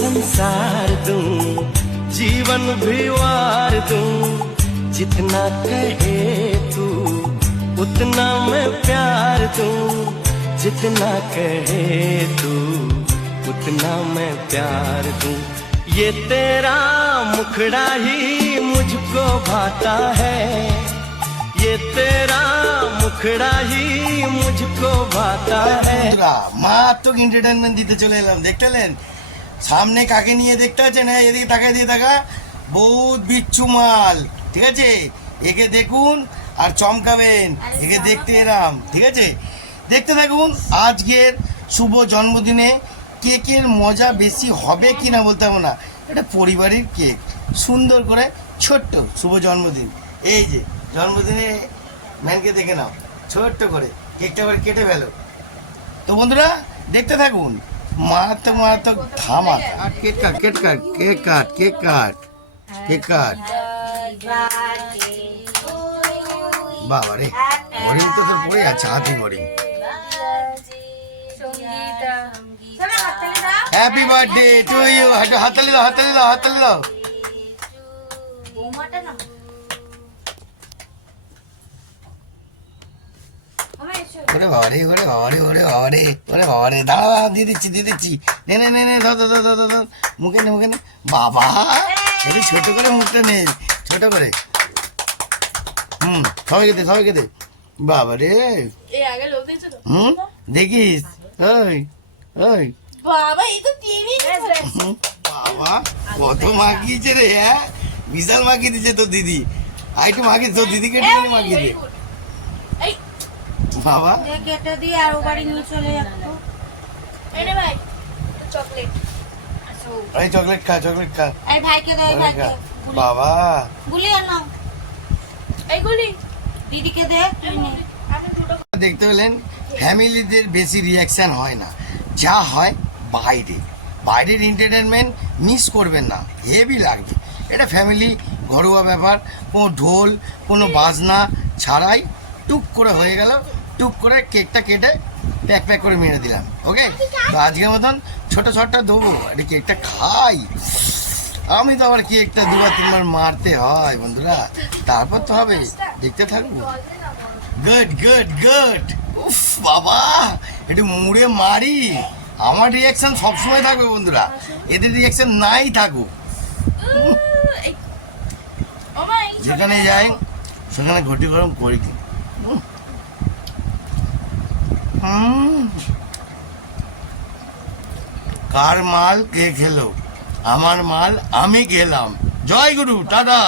संसार दूं जीवन भी वार दूं जितना कहे तू उतना मैं प्यार दूं जितना कहे तू उतना मैं प्यार दूं ये तेरा मुखड़ा ही मुझको भाता है ये तेरा मुखड़ा ही मुझको भाता है বন্ধুরা মারাত্মক এন্টারটেনমেন্ট দিতে চলে এলাম দেখতে পেলেন সামনে কাকে নিয়ে দেখতে পাচ্ছেন হ্যাঁ এদিকে তাকায় দিয়ে থাকা বহুত বিচ্ছু মাল ঠিক আছে? একে দেখুন আর চমকাবেন। একে দেখতে এলাম ঠিক আছে? দেখতে থাকুন আজকের শুভ জন্মদিনে কেকের মজা বেশি হবে কি না বলতে হবে না। এটা পরিবারের কেক। সুন্দর করে ছোট্ট শুভ জন্মদিন। এই যে জন্মদিনে ম্যানকে দেখে নাও। ছোট্ট করে কেকটা আবার কেটে ফেলো। তো বন্ধুরা দেখতে থাকুন। মারাত্মক মারাত্মক ধামা cake cut cake cut cake cut cake cut cake cut. বাবা রে গরিম তো তোর পড়ে আছে হাতি গরিম হ্যাপি বার্থডে টু ইউ হাতালি দাও হাতালি দাও হাতালি দাও। ওরে বাবা রে ওরে বাবা রে ওরে বাবা রে ওরে বাবা রে দাঁড়া দাঁড়া দিয়ে দিচ্ছি দিয়ে দিচ্ছি। নে নে নে নে ধর ধর ধর, ধর মুখে নে মুখে নে। বাবা একটু ছোট করে মুখটা নে ছোট করে। হুম সবাইকে দে সবাইকে দে। বাবা রে হুম দেখিস। ওই ওই। বাবা এই তো হুম, বাবা কত মাখিয়েছে রে হ্যাঁ? বিশাল মাখিয়ে দিচ্ছে তোর দিদি। আর একটু মাখিয়ে তোর দিদিকে একটু মাখিয়ে দে। বাবা। কেটে দিয়ে আর ও বাড়ি নিয়ে চলে যাব এনে ভাই চকলেট এই চকলেট খা চকলেট খা। এই ভাইকে দে এই ভাইকে। গুলি- বাবা। গুলি আনো এইগুলি দিদিকে দে তুই নে। আমি দুটো দেখতে পেলেন ফ্যামিলিদের বেশি রিয়াকশন হয় না। যা হয় বাইরে। বাইরের এন্টারটেনমেন্ট মিস করবেন না। হেভি লাগবে। এটা ফ্যামিলি ঘরোয়া ব্যাপার। কোনো ঢোল কোনো বাজনা ছাড়াই টুক করে হয়ে গেল। টুক করে কেকটা কেটে প্যাক প্যাক করে মেরে দিলাম ওকে তো আজকের মতন ছোট ছোটটা দেবো এটা কেকটা খাই। আমি তো আবার কেকটা দুবার তিনবার মারতে হয় বন্ধুরা তারপর তো হবে দেখতে থাকব। গুড গুড গুড উফ বাবা একটু মুড়ে মারি। আমার রিয়াকশন সবসময় থাকবে বন্ধুরা এদের রিয়াকশন নাই থাকুক। যেখানে যাই সেখানে ঘটি গরম করি। কার মাল কে খেলো? আমার মাল আমি খেলাম। জয় গুরু টাটা।